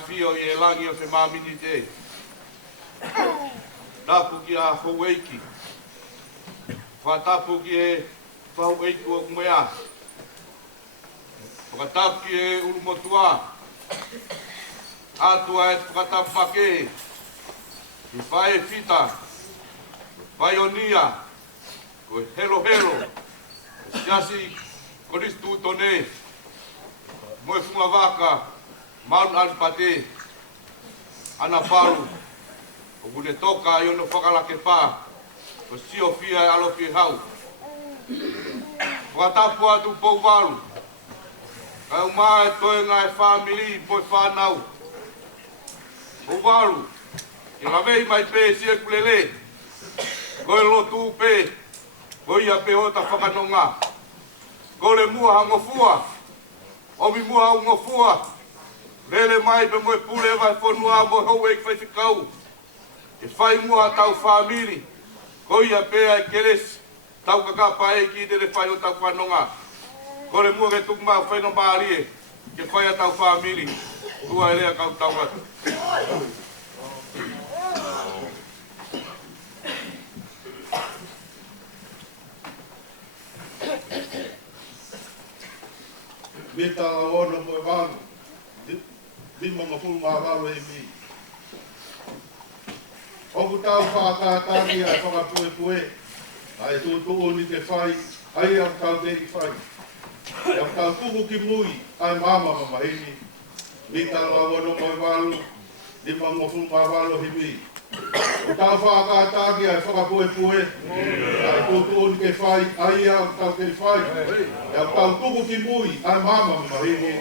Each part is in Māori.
fio i e langi o se mamini te. Tapu ki a houeiki. Whatapu ki e whaueiku o kumea. Whakatapu ki e urumotua. Atua e whakatapu pake. I whae fita. Whae onia. Ko helo helo. Siasi koristu tone. Moe funga waka. Maun alpate. Ana paru. O kune toka i ono whakalake pā. O sio fia e alo fi hau. Whakatapu atu pou waru. Kai umā e toe ngai whamiri poi whanau. Pou waru. I rawei mai pē sie kulele. Koe lotu pē. Koe ia pē ota whakanonga. Koe mua hangofua. Omi mua hangofua. Lele mai pe moe pule vai whanua mo hau eik whaifikau. E whai mua tau whamiri. Koe ia pē ai keres. Tau kakapa eiki te le whai o tau whanonga. Koe mua ke tuk mau whaino maarie. Ke whai a tau whamiri. Tua e rea kau tau atu. Mita la ono mo walu. Mima mafulu ma walu e mi. Oku tau whakatari a whakapue pue. Ai tūtū ni te whai. Ai am tau te i whai. Am tau tuku ki mui. Ai mama mamahini. Mita la ono mo walu. Mima mafulu ma walu e mi. O tau whakatari a whakapue pue. Ai tūtū ni te whai. Ai am tau te i whai. Am tau tuku ki mui. Ai mama mamahini.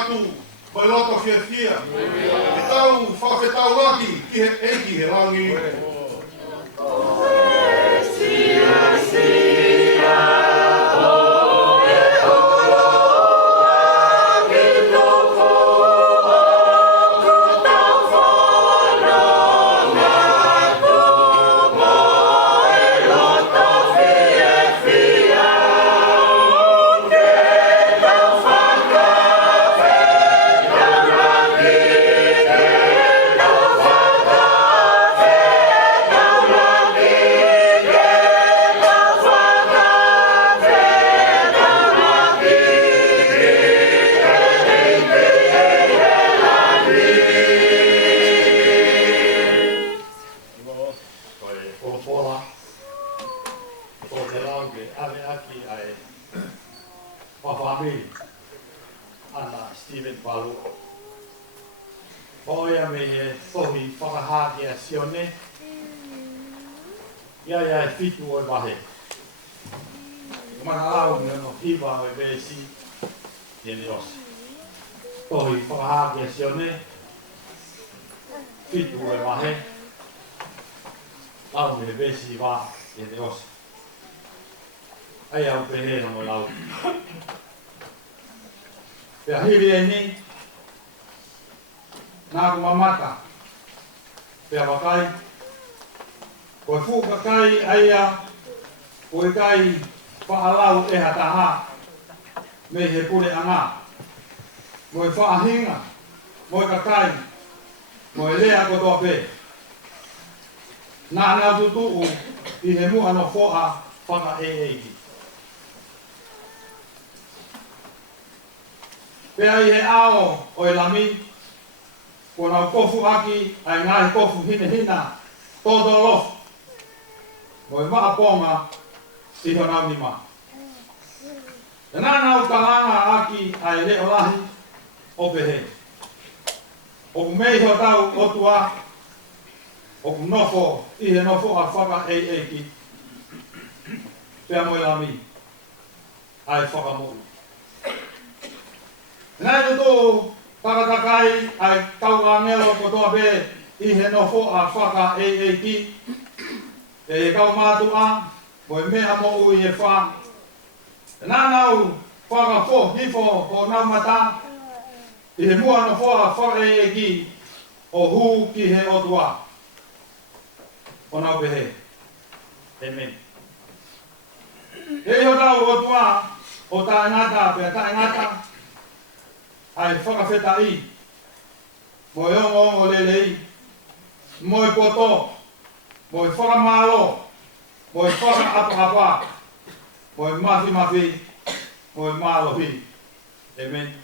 atu, mai loto fia. E tau, whawhetau laki, ki he eki he rangi. Steven Palu. Oia me e tohi whakahakia sione. Ia e fitu o wahe. Mana lau me no hiwa o e besi. Iene osi. Tohi whakahakia sione. Fitu o e wahe. Lau me e besi wa. Iene osi. Ai au pehe no mo lau. Pea hiri e ni. Nā ku mamata. Pea wakai. Koe fuka kai aia. Koe kai whaalau e hataha. Me he pule anga. Moe whaahinga. Moe kakai. Moe lea kotoa pe. Nā nā tutuu i he mua no whoa whaka eiki. Pea i he ao o e lami, kona kofu aki ai ngahi kofu hine hina, todo lof. Mo e maa ponga i hona nima. E nā nau kalanga aki ai leo lahi o pehe. O ku mei ho tau otua, o ku nofo i he nofo a whaka eiki. Pea mo e lami, ai whakamoi. Nai tutu takatakai ai kaua ngelo kotoa pe i he nofo a whaka eiki. E kau mātua, mo e mea mo ui e wha. Nā nau whaka fo, hifo o nau mata. I he mua nofo a whaka eiki o hu ki he otua. O nau pehe. Amen. Hei o tau otua o ta ngata pe ta ngata. Ai whakawheta i. Mo e ongo lelei. Mo e poto. Mo e whakamalo. Mo e whakaapa. Mo e mafi. Mo e malohi. Amen.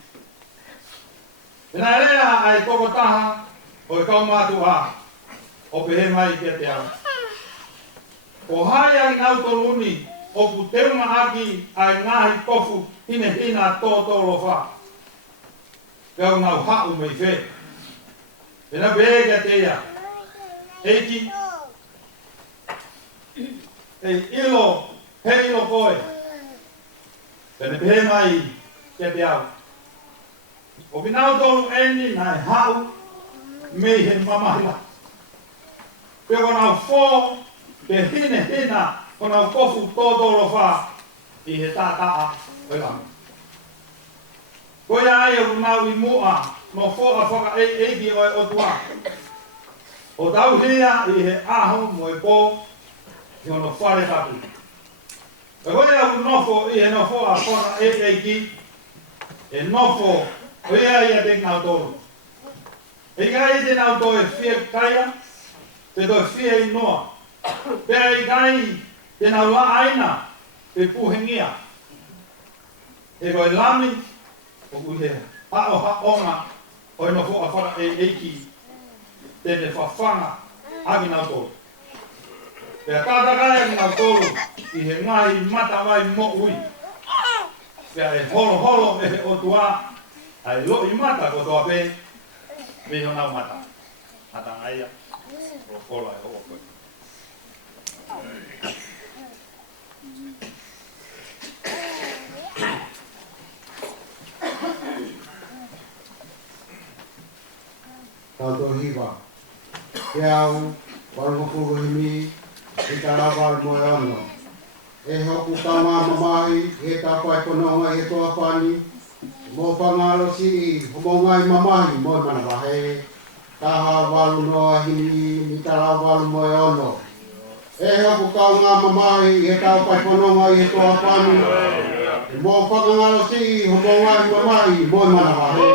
Pena rea ai toko taha o e kaumātua. O pehe mai ke te au. O hai ai ngau toluni. O ku teunga aki ai ngahi kofu hine hina tōtoro wha. Kau ngau hau mei whe. Pena bēga teia. Eiki. E ilo, he ilo koe. Pena pē mai ke te au. O pinau tolu eni nai hau mei he mamahila. Pea konau fō ke hine hina konau kofu tōtoro wha i he tātaa o lami. Koe ai o nau i mua no whoka whaka eiki o e otua. O tau hea i he aho mo e pō i ono whare hapu. E koe au nofo i he no whoka eiki e nofo o ea i a te ngau tōru. E kai te ngau tō e whia kaia, te tō e whia i noa. Pea i kai te ngau la aina e puhengia. E koe lami o uhe hao haonga o ino whoka whaka eiki tene whawhanga hagi nau tōru. Pea tātakai nau tōru i he ngahi mata mai mo ui. Pea e holo e he otua ai lo i mata kotoa pe me ho nau mata. Hata ngaia o holo e hoa koe. tau to hiwa. Ke au, walu hoku himi, i ka awal mo e ono. E hoku ka mamahi, e ka pai kononga e toa pani, mo whangaro si i, homo ngai mamahi mo e manawahe, taha walu noa himi, mi tala walu mo e ono. E hoku ka ngā mamahi, e ka pai kononga e toa pani, mo whangaro si i, homo ngai mamahi mo e manawahe.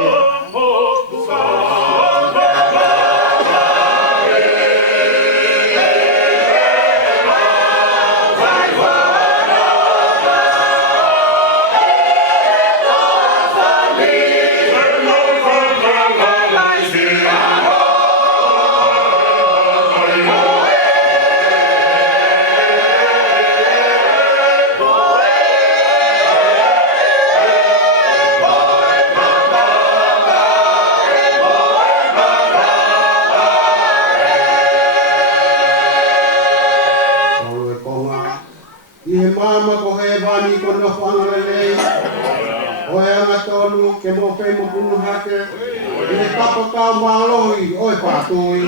Ke mo pe mo punu hake, e papa ka malohi, oi patoi.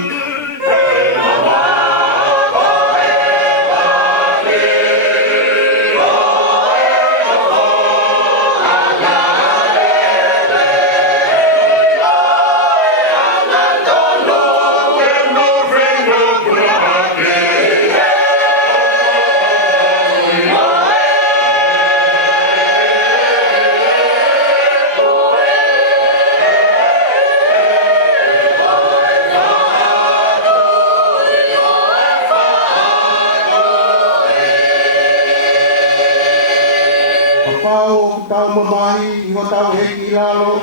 Tau mamahi, iho tau heki lalo,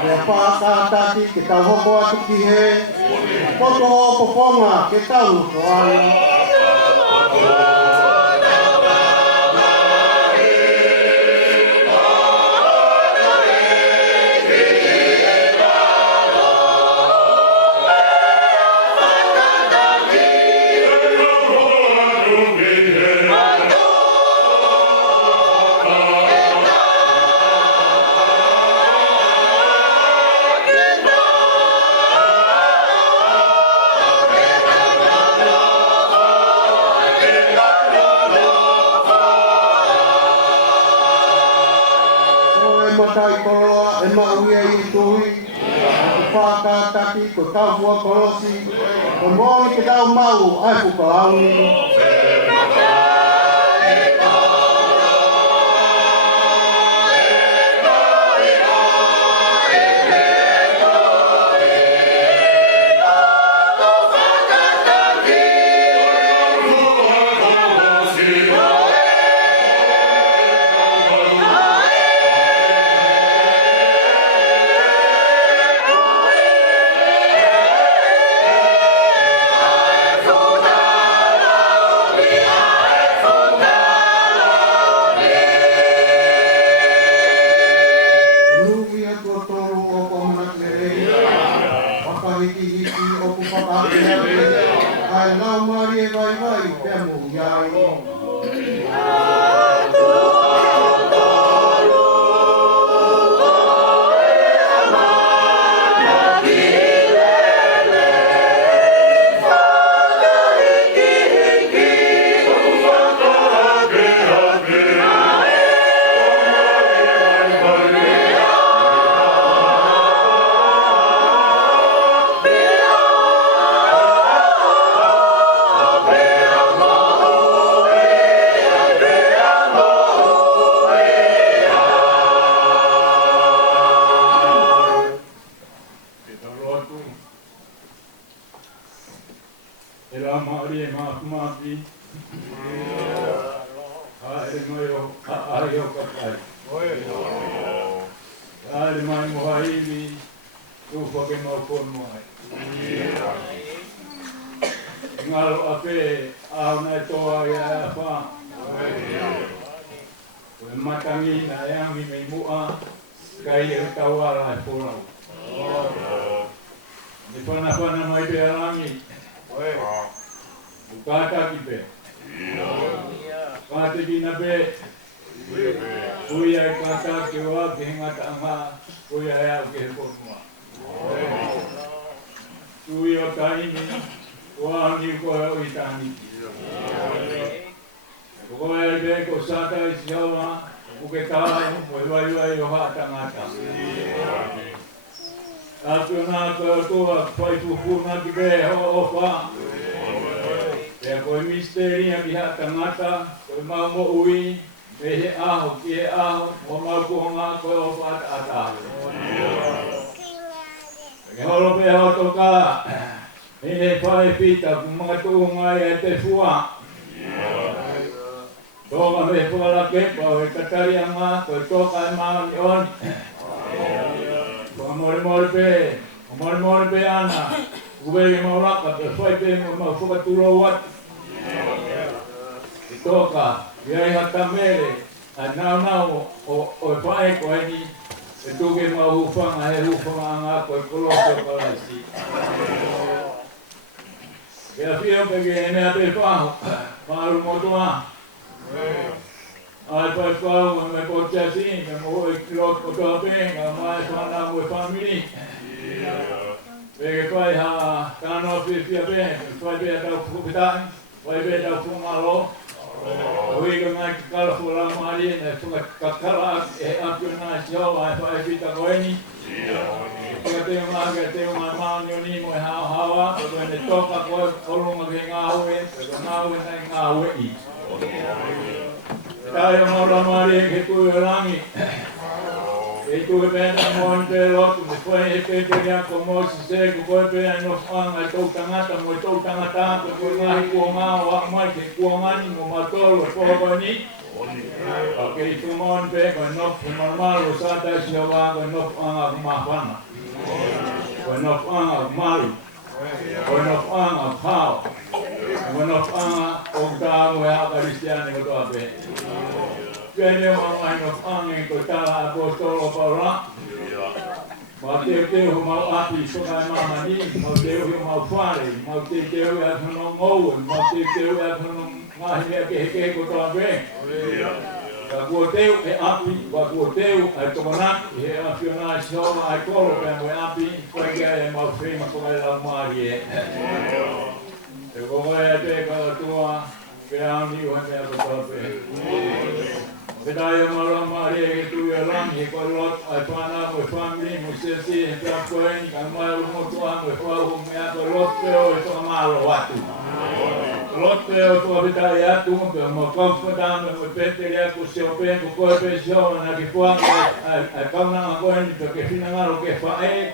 mea pāka taki, ke tau hoko atu ki he, poto ho poponga, ke tau koala. Matai koroa, e mauia I tuhi, whaka taki, ko tau hua korosi, ko mōni ke tau mau, ai pukalauni. tui o taimi, ua ni koe o i taniki. Ko koe be ko sata i siawa, uke tāu, mo i waiwai o haa tangata. Atu nā koe tua, whai pupuna ki be ho o wha. Pea koe misteria ki haa tangata, koe mau mo ui, me he aho ki he aho, mo mau kuhonga koe o wha ata. Ke holo pe ho toka, he whae pita, ku mga tuhunga e te fua. Toka me whala kepa, o e katari anga, koe toka e maa ni oni. Koe mori pe ana, kuwege mauraka, te whai pe mau whakaturo watu. Ki toka, iai hata mere, a nau o e whae koe ni, e tuke mau hufanga, he hufanga anga koe koloko kalaisi. Kea whio peke e mea te whaho, wharu motoa. Ai pai whau me po tiasi, me mo e kirot po toa penga, mai whanau e whamiri. Peke whai ha tāno whiwhia pe, whai pe tau whukitai, whai pe tau whungalo. Hui ka ngai ki kalafu la maari, ne whakakara e apio nā siau, ai whai pita koeni. Whakateo ngā ke teo ngā maani o ni mo e hao hawa, koe ne toka koe orunga ke ngā ue, koe ngā ue nei ngā ue i. Tāi o maura maari e ke tui o rangi. E tui pēta moan te lotu, me whai e pēte rea ko mosi se, ko koe pēa no whanga e tau tangata, mo e tau tangata, koe ngahi kua ngā o ak mai ke kua ngani mo matoro e pōkoe ni. Ke i tu moan pē, koe nofu maramaru o sātai si hau a, koe nofu anga ku mawhana. Koe nofu anga ku maru. Koe nofu anga ku hao. Koe nofu anga o tāmu e haka ristiane ko toa pē. Pēne o mai no whange ko tāra apostolo Paula. Mau teo mau api sokai mamani, mau teo mau whare, mau teo e whanong ngou, mau teo e whanong ngahi mea ke heke ko toa pē. Ka kua teo e api, ka kua teo e tokonaki, he api o nā sihoa ai koro pēr mo e api, koe kia e mau whima ko e lau maari e. Te koe e te kalatua, ke auni o he mea ko toa pē. Pedai o maura maari e ke tui o rangi, e koe lot ai whanau mo e whamiri, mo sesi e pia koeni, ka mai o motua mo e whauhu mea koe lot peo e toa maro atu. Lot peo toa pedai atu, peo mo kaupatame mo e pete rea ko seo pe, ko koe pe seo na ke whanga ai kaunanga koeni, peo ke whinangaro ke whae.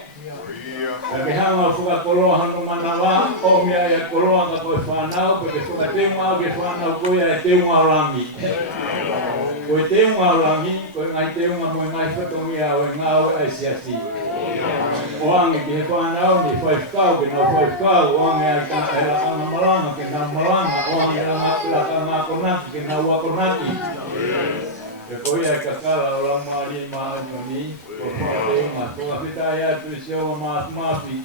Ka ke hanga o whakakoloha no manawa, o mea e koloha ka koe whanau, peo ke whakateunga o ke whanau koe e teunga o rangi. Koe teunga o rangi, koe ngai teunga mo ngai whatongia o ngā o e siasi. O ange ki he whanau ni whai whakau, ke nau whai whakau, o ange e lakanga maranga, ke nau maranga, o ange lakanga konaki, ke nau akonaki. Ke koe e kakara o la maari maani o ni, ko whateunga, ko ka whitai atu e seo mafi,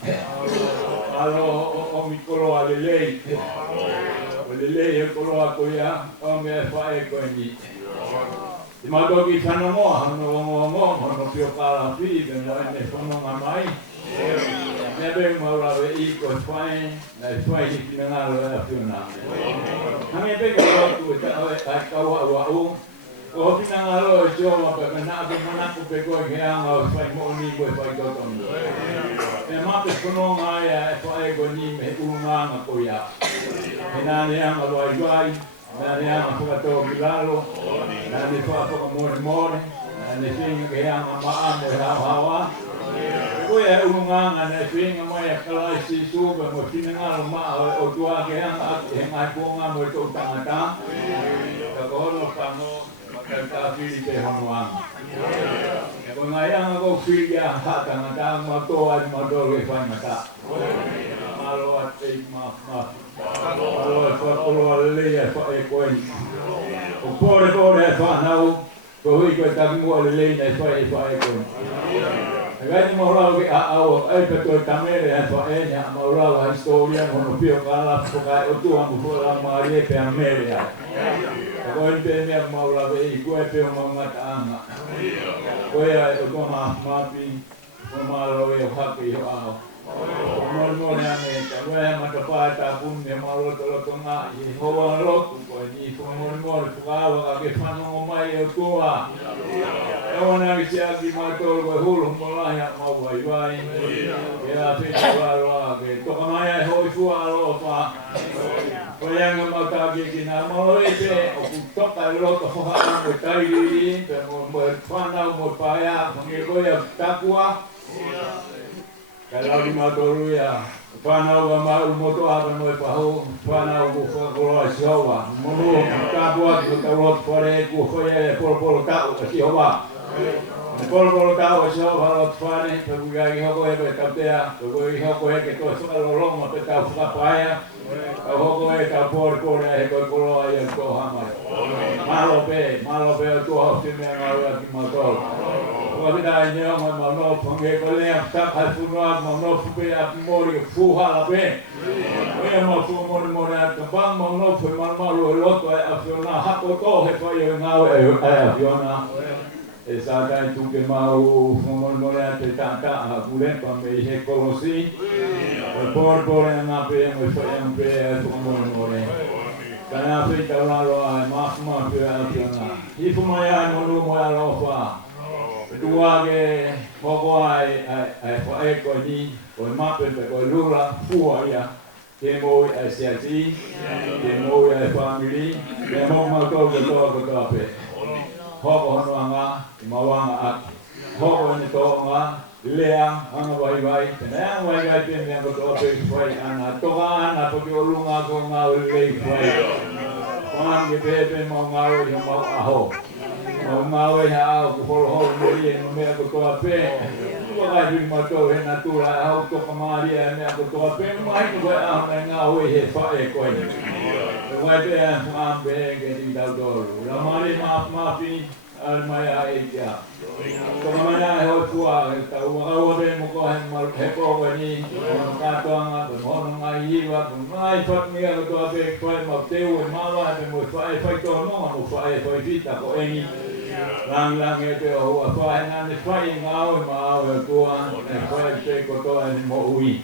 alo o mikolo a lelei. O lelei e koloa koe a, o me e whae koe ni. Te matoki whanongoa, hono pio kāra whii, pe mo ene whanonga mai. Mea pēng maurawe i koe whae, nei whae ki kina ngāro e a whiona. Hange pēka rotu e tau e tai kaua ua u. Ko hopina ngāro e sioma pe me nāke manaku pe koe ke anga o whae mo ni koe whae kotonu. E mape whanonga e whae koe ni me urunganga koe a. E nāne anga wai wai, nāne anga whakatoa ki lalo, nāne whakatoa mori, nāne whinga ke anga maa mo e hao hawa. Koe e urunganga ne whinga mai a kalaisi supe mo whinangaro maa o tua ke anga ati he ngai kuonga mo e tau tangata. Ka kohono whango, makata whiri te honoanga. E ko ngai anga ko whiri a hatangata, ma toa i ma dolo e whaimata. Malo a te mafi. Malo e whakolo a lelei e whae koeni. O kore e whanau, ko hui koe takimua lelei nei whae koeni. E gai ni maurau ke a au, e peto e tamere e whae ni a maurau a historia, mono pio kala, pokai o tua mu fura maari e pe a mere a. E koeni pe mea maurau e i koe peo maungata anga. Koe a e o toma mapi, o maurau e o hake i o au. mo na ne ka wa ma ka pa ta pun me ma lo to nga I ho wa lo tu ko ni ko mo ka wa ke fa no mai o tua e ona ki sia ki ma to ko hulu mo la ya ma wa I ya te wa lo ke to ka mai ho I fu a lo pa ko ya nga ma ta ki na mo e te o ku to ka lo to ho ha mo tai ri pe mo fa na mo pa ya mo ke ko ya ta kua kalau di motoru ya panau ga mau moto apa mo paho panau go ko showa mo ka buat ko rot pore ko khoye por ka o si hoba por ka o showa rot fane pe ga gi ho ko e ka tea ko gi ho ko e ke to so lo lo mo pe ta fa paia ho ko e ka por e ko lo ai to hama malo pe to ho si me nga o ki motor ko vida ni o mo no ponge ko le ta ka fu no mo no fu pe a mori fu hala pe e mo fu mo na ka ba mo no fu ma lo to a fu na ha ko to he fa yo nga a fiona e sa ka tu ke mau fu mo na te ta a pure pa me he ko si por na pe mo fa pe fu mo ne kana pe ta la lo a ma pe a fiona I fu ma ya mo lo mo ya lo fa dua ke moko ai fa e ko ni ko mape pe ko lula fua ya ke mo ai sia ti ke mo ai family ke mo ma to ko pe ho ko no anga ma wanga a ho ko ni to nga lea anga vai na vai pe me ko to pe fai ana to ana po ke lunga ko nga le fai wan ke pe mo nga o mo aho o mau e hao ku holo mori e no mea kotoa pe ua kai hui matou he natura e hau toka maari e mea kotoa pe mai ku koe aho e ngā hui he whae koe e wai pe e whaampe he ke ni tau toru la maari maapi al mai a e kia toka mai a he hoi pua e tau ua pe mo ko he koe ni ono katoanga pe mono ngā hiwa pe mai whakmia kotoa pe koe mau teu e mawa pe mo whae toa nonga mo whae vita ko engi lang e te o a whae nane whai ngāo e mao e tua e whae te kotoa e mo ui.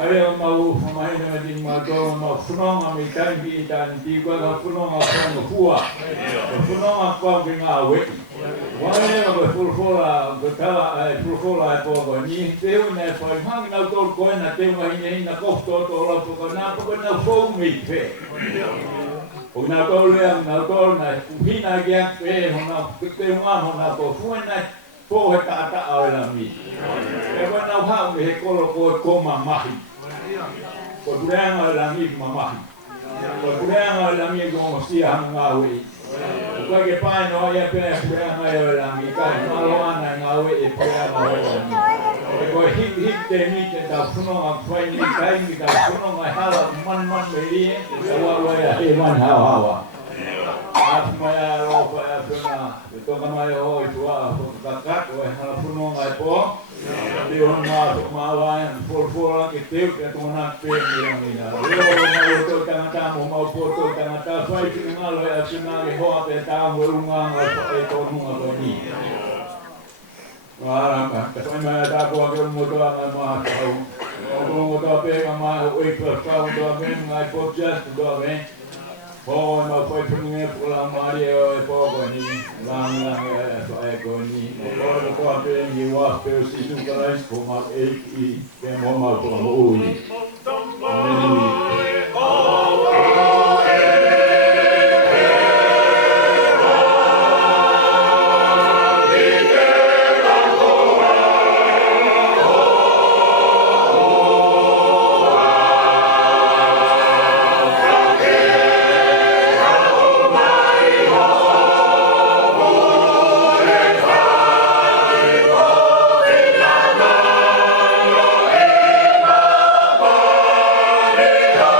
Ai o mau whamahina me ting mātou mau whanonga me tangi I tāni tīkua ka whanonga whanonga fua. Ka whanonga kau ki ngā weki. Whae koe fulfola, ko tawa e fulfola e pōko ni teu nei whai hangi nau tōru koe na teu hina kofto tō rapu ka nā poko nau whau mi te. O nā tōru lea, nā tōru nai hina ki ak pe hona te ngā hona ko fuena po he tāta au la mi. E koe nau hau me he kolo koe koma mahi. Ko tureanga la mi ma mahi. Ko tureanga la mi ko mo sia hanu ngā hui. Ko ke pai no ia pe tureanga e la mi kai malo ana ngā hui e tureanga o la mi. E koe hik te mi te ta whunonga whai ni kai mi ta whunonga hala man me rie. Te wawa ia he man hawa. Atu mai a ropa e whina, e toka mai o I tua ka kako e hala whunonga e po. Te hon māwai an fōrfōra ke teu ke tōna pēmia. Reo mai o tō tangata mo mau pō tō tangata whai ki ngalo e a whina ke hoa te tāmu e runga e tōnunga koe ni. Maranga, ka whai mai a tāpua ke umotoa ngai maha kau. O umotoa pēka mai o ipa kau toa men ngai pop just toa men. Ho ma foi puninge pula mari e poco ni lang e fa ko ni o ko ape ni wa pe si tu ka is ko ma e ke mo ma ko mo ui Yeah.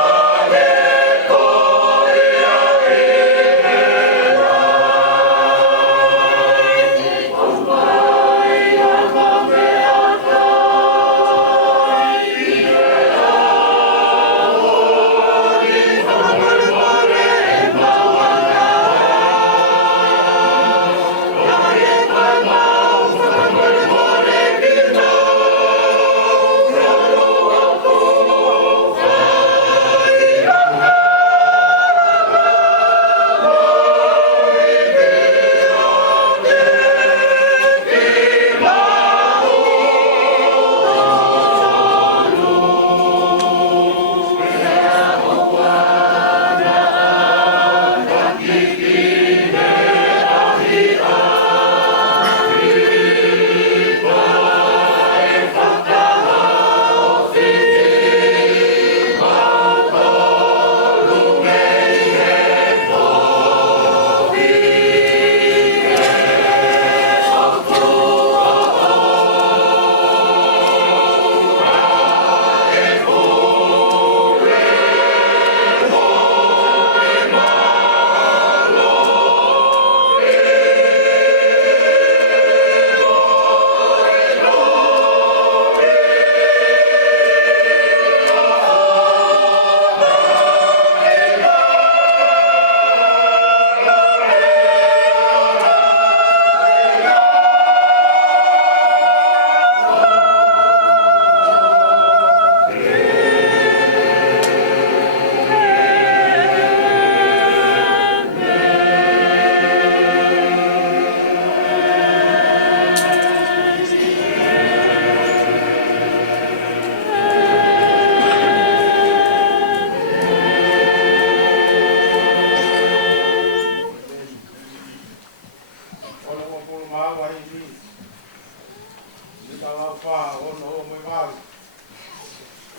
wha ono o me waru.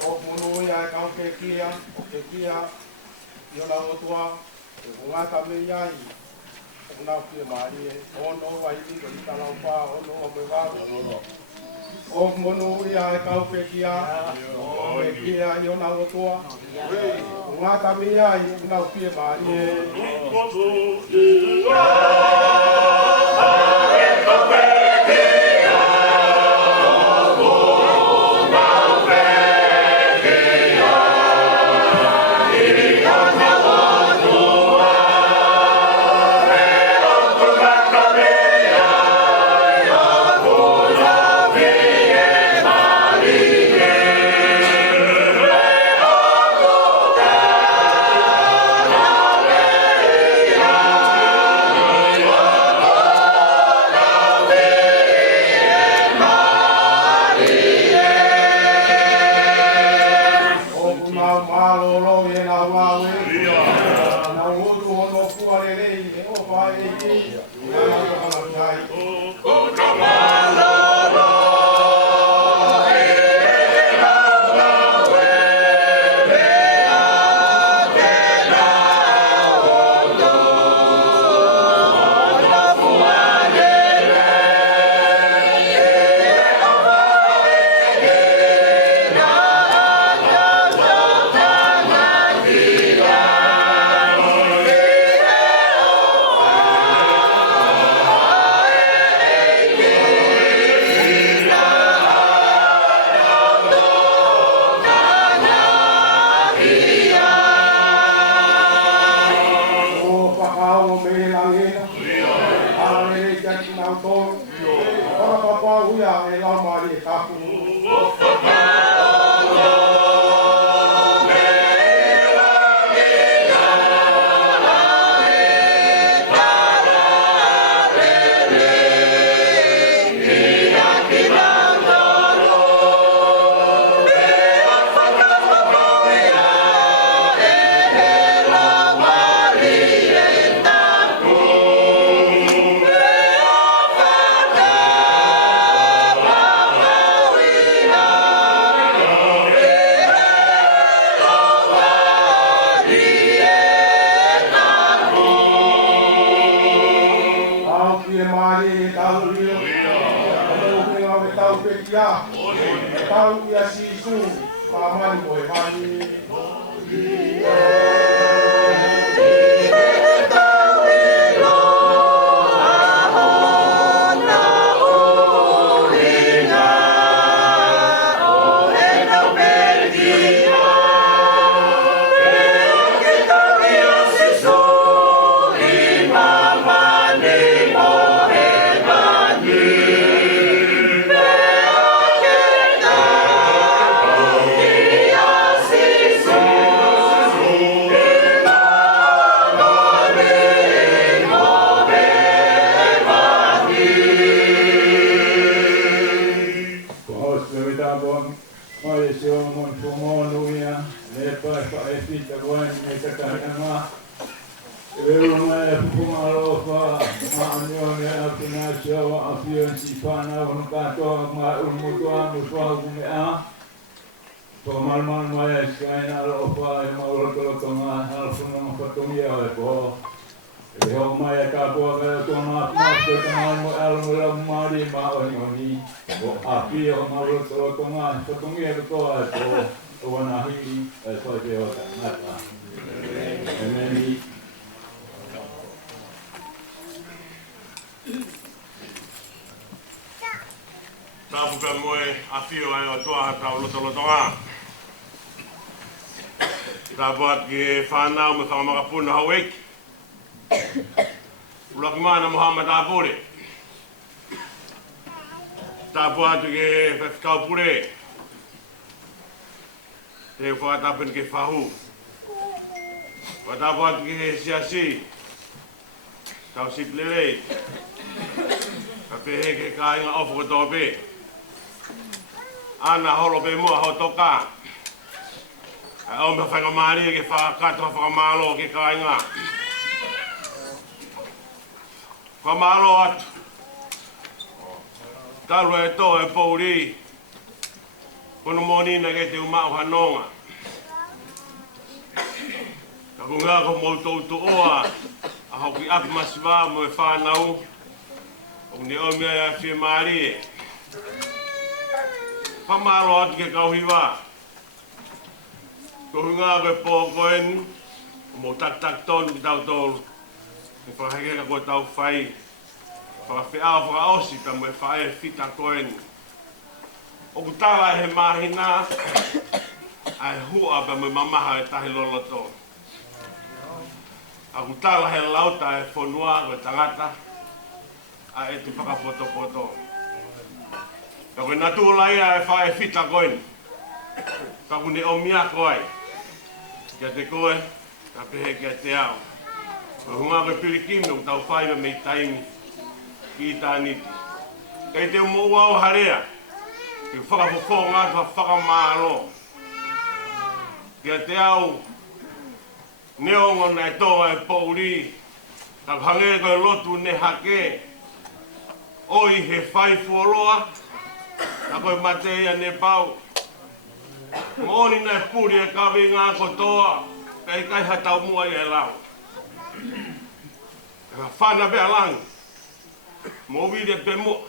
O mono ia e kau ke kia, o ke kia, i o lau otua, e ngata me iai, o nau kia maari e, ono o aiti, ko ita lau wha, ono o me waru. O mono ia e kau ke kia, o me kia, i o lau otua, o ngata me iai, o nau kia maari e. Tapuka moe afio ai o toa tau lotolotonga. Tapuat ki whanau me whakamaka haueki. Ulakimana Muhammad Abure. Tapuat ki whakau pure. Te whakatapin ki whahu. Tapuat ki siasi. Tau siplelei. Ka pehe ke kāinga ofu ko tōpe. Ana holo pe mua ho toka. O me whakamari ke whakatoa whakamalo ke kāinga. Whakamalo atu. Taru e tō e pōri. Kono moni na ke te umau hanonga. Ka kunga ko moutou tu oa. A hoki api masiwa mo e whanau. O ni o mea ia whie maari e. Whamaro ati ke kauhiwa. Ko hunga koe pō koen. O mo tak tonu ki tau tolu. Ni whakahekeka koe tau whai. Whakawhiao whakaosi ta mo e whae whita koen. O kutala he mahina. Ai hua pa mo mamaha e tahi loloto. A kutala he lauta e whonua koe tangata. A e tu whakapoto. Ka koe natula ia e whae whita koen. Ka kune o mia koe. Kia te koe, ka pehe kia te ao. Koe hunga koe pilikino tau whaiva mei taimi ki tā niti. Kei te umo uau harea. Ki whakapofo ngātua whakamālo. Kia te au neongo nei toa e pouri. Ka hange koe lotu ne hake. Oi he whai fuoloa. Ka koe mateia ne pau. Moni nei puri e kawi ngā kotoa. Kai hatau mua i e lau. Ka whana bea lang. Mo vide pe mo.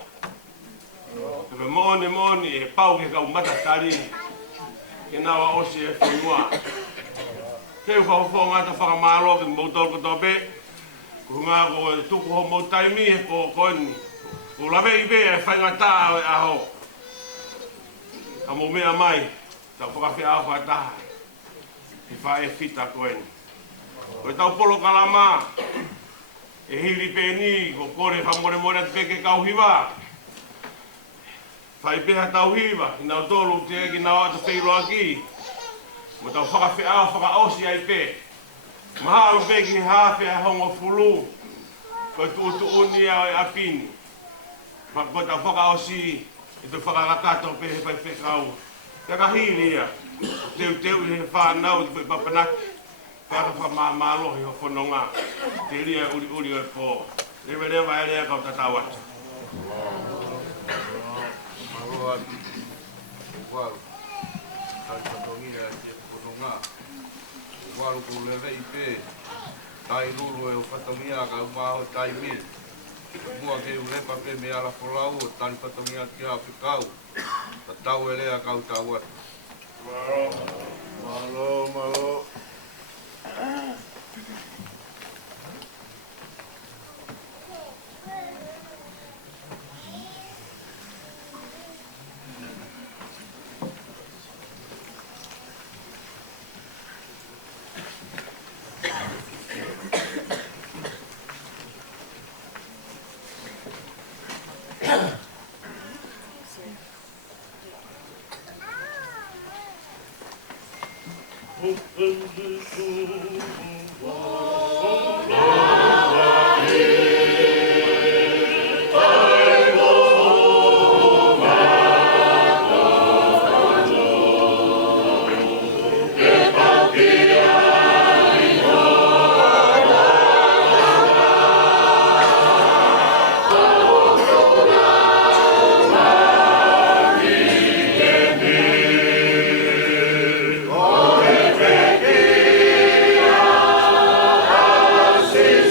Ka moni e pau ke kau matatari. Ke nawa osi e whanua. Keu whawhau ngāta whakamālo ki moutou kotope. Ko ngā ko e tuku ho mou taimi e po koini. Ko lawe i bea e whaingata e aho. Ka mo mea mai. Tau whakawhia au whataha. Ki whae whita koeni. Ko e tau polo kalama. E hiri pēni, ko kore whamore ati peke kauhiwa. Whai peha tau hiwa, i nau tolu te eki nau ata wheiroa ki. Mo tau whakawhia au whakaosi ai pe. Mahalo peki hawhi a hongo fulu. Ko tu uni au e apini. Ko tau whakaosi, i tu whakarakato pehe pai whekau. Ka hili ia. Teu i he whanau, i te papanaki. Kaka whamamalohi ho whanonga. Te ria uri o e pō. Rewa e rea kau tatau atu. Maro atu. Uwaru. Kai patongia e te whanonga. Uwaru ko lewe i pē. Tai ruru e o patongia ka umaho tai mil. Mua ke ulepa pe me ala wholau o tani patongia ki a whikau. Ta tau e rea kau tau atu. Malo. See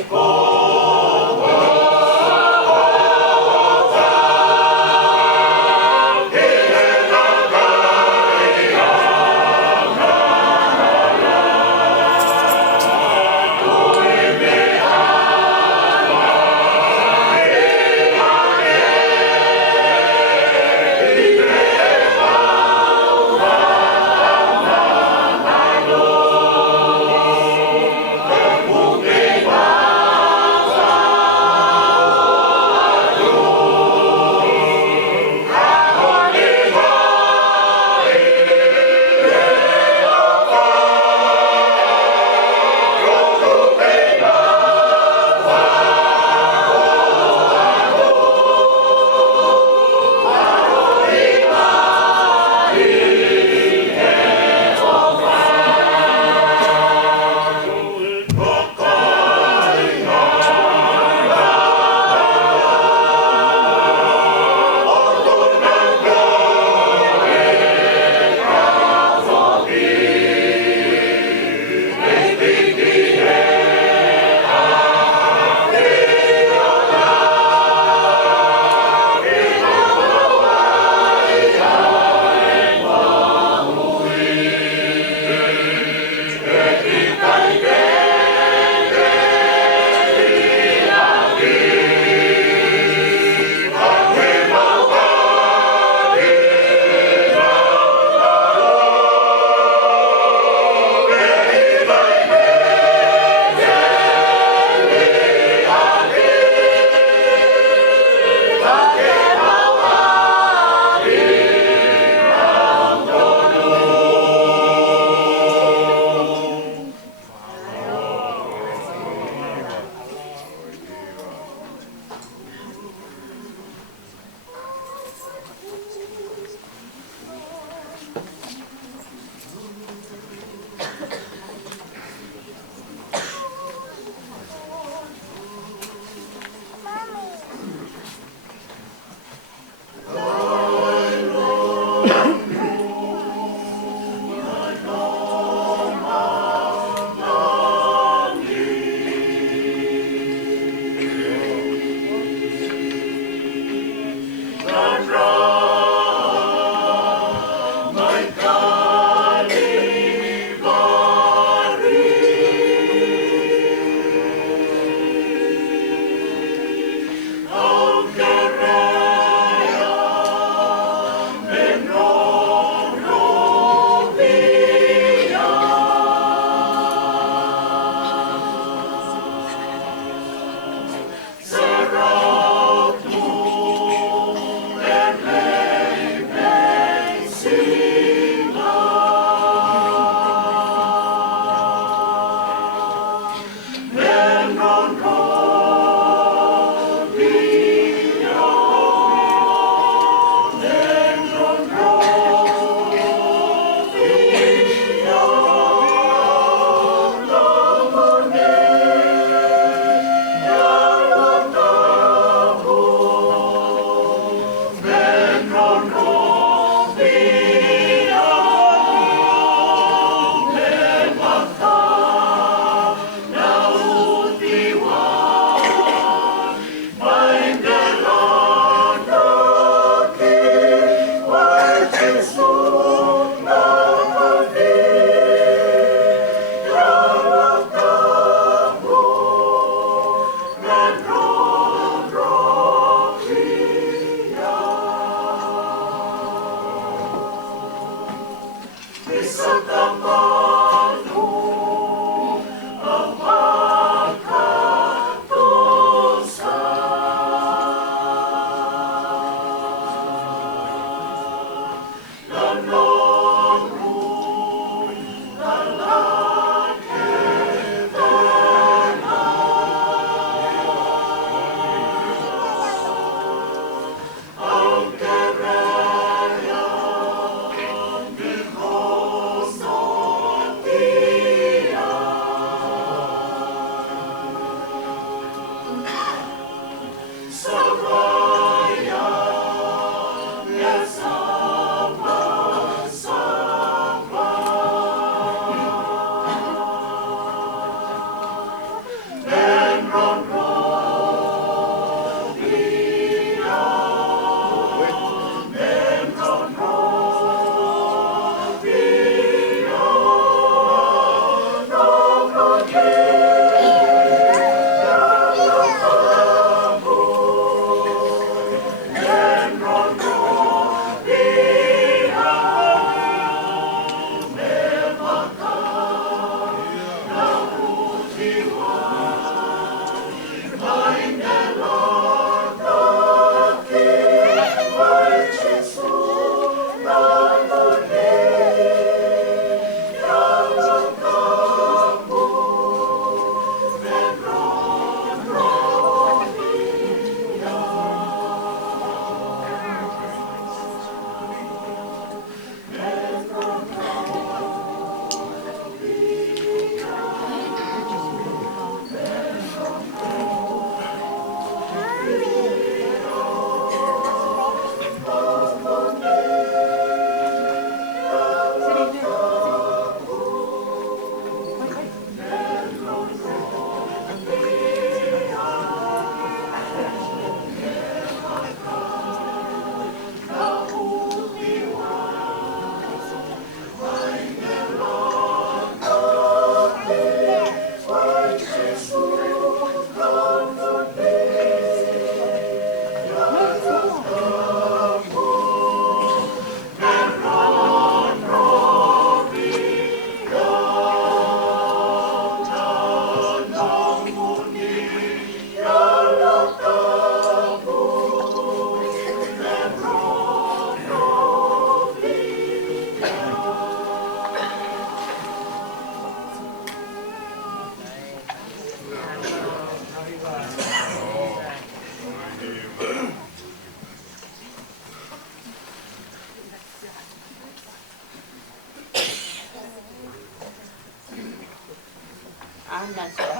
Bye.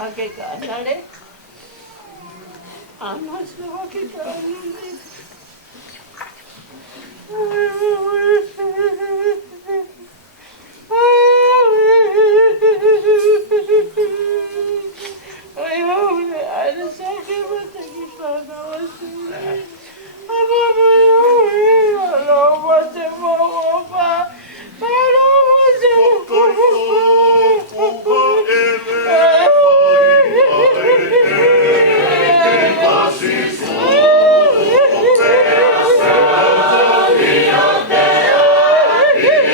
hake ka anale. Ana sa hake ka anale. Yeah.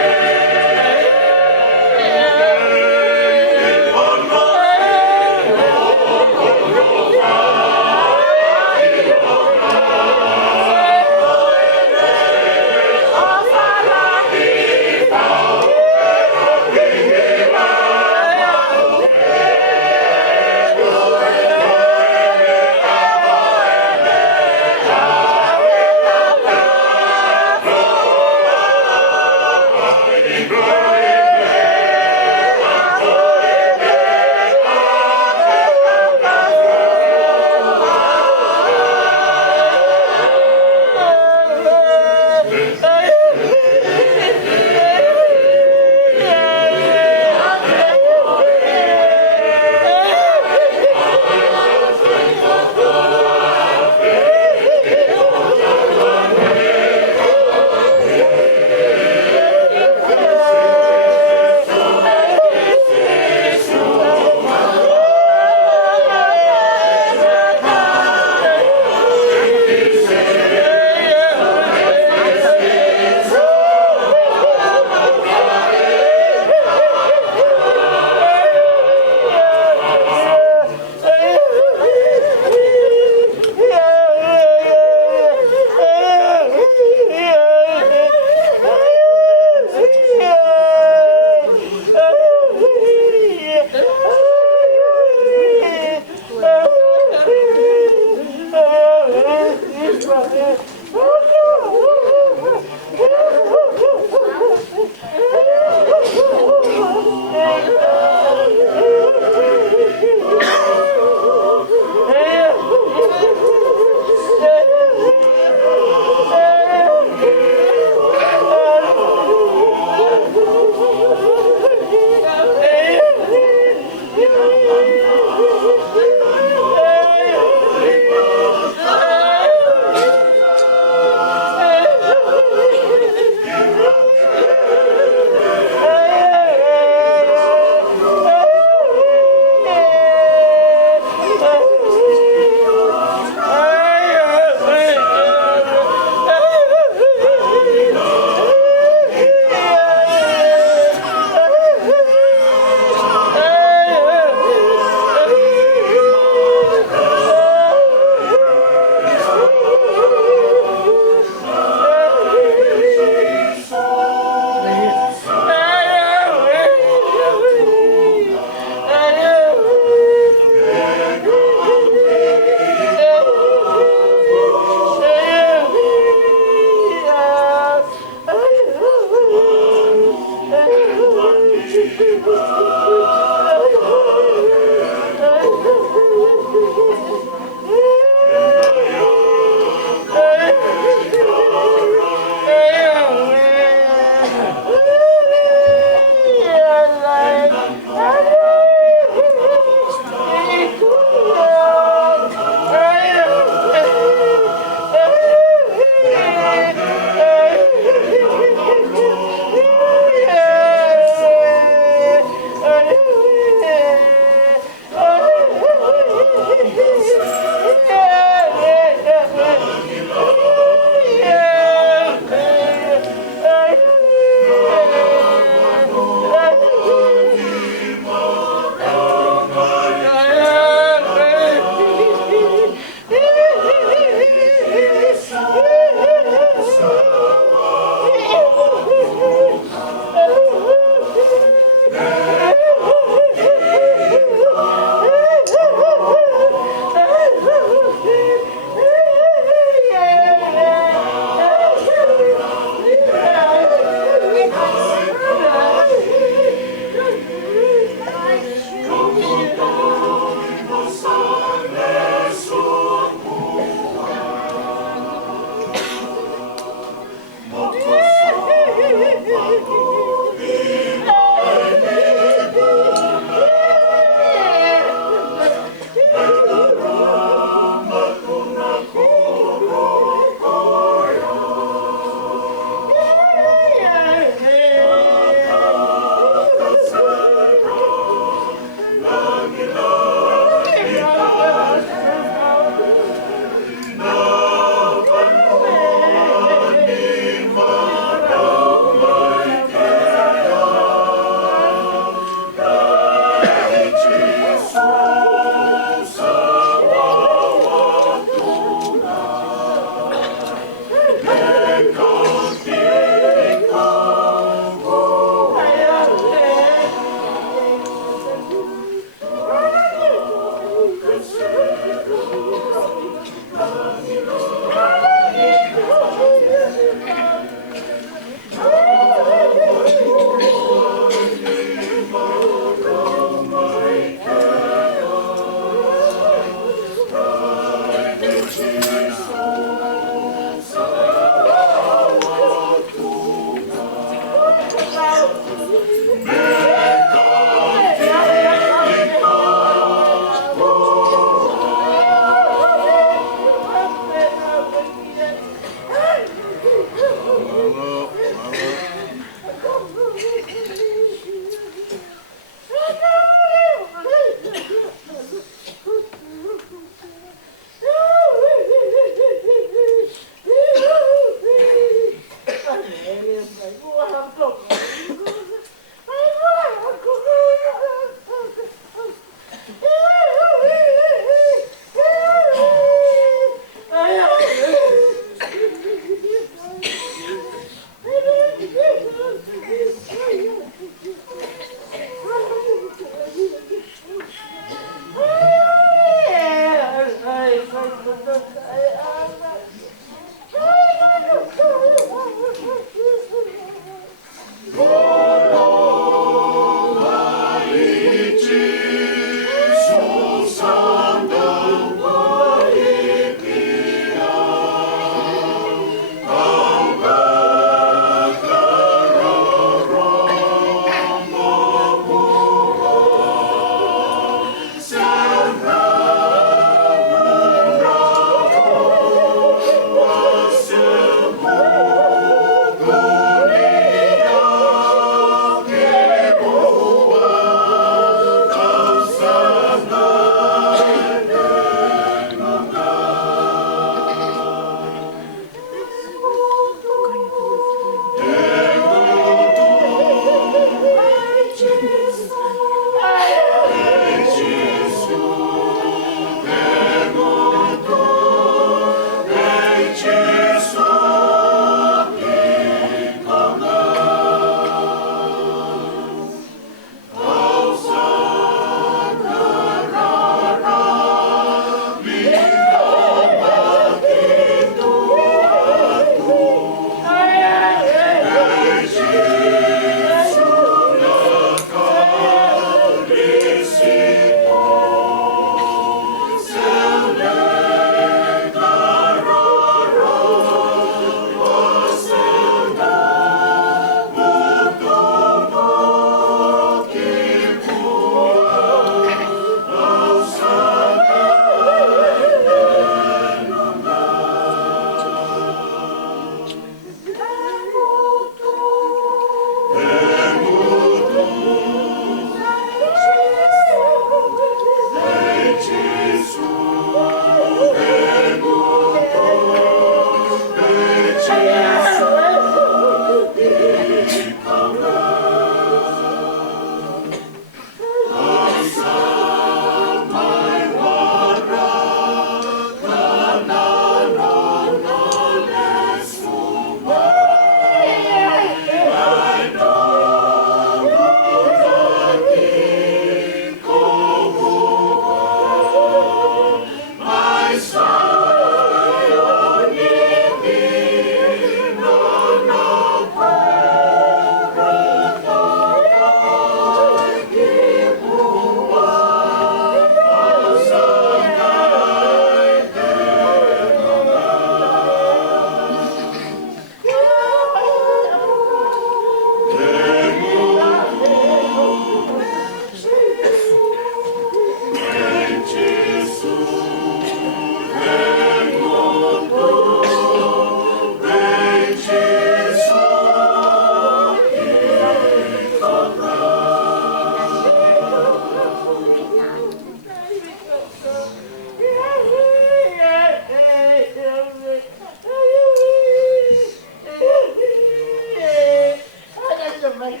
Ay,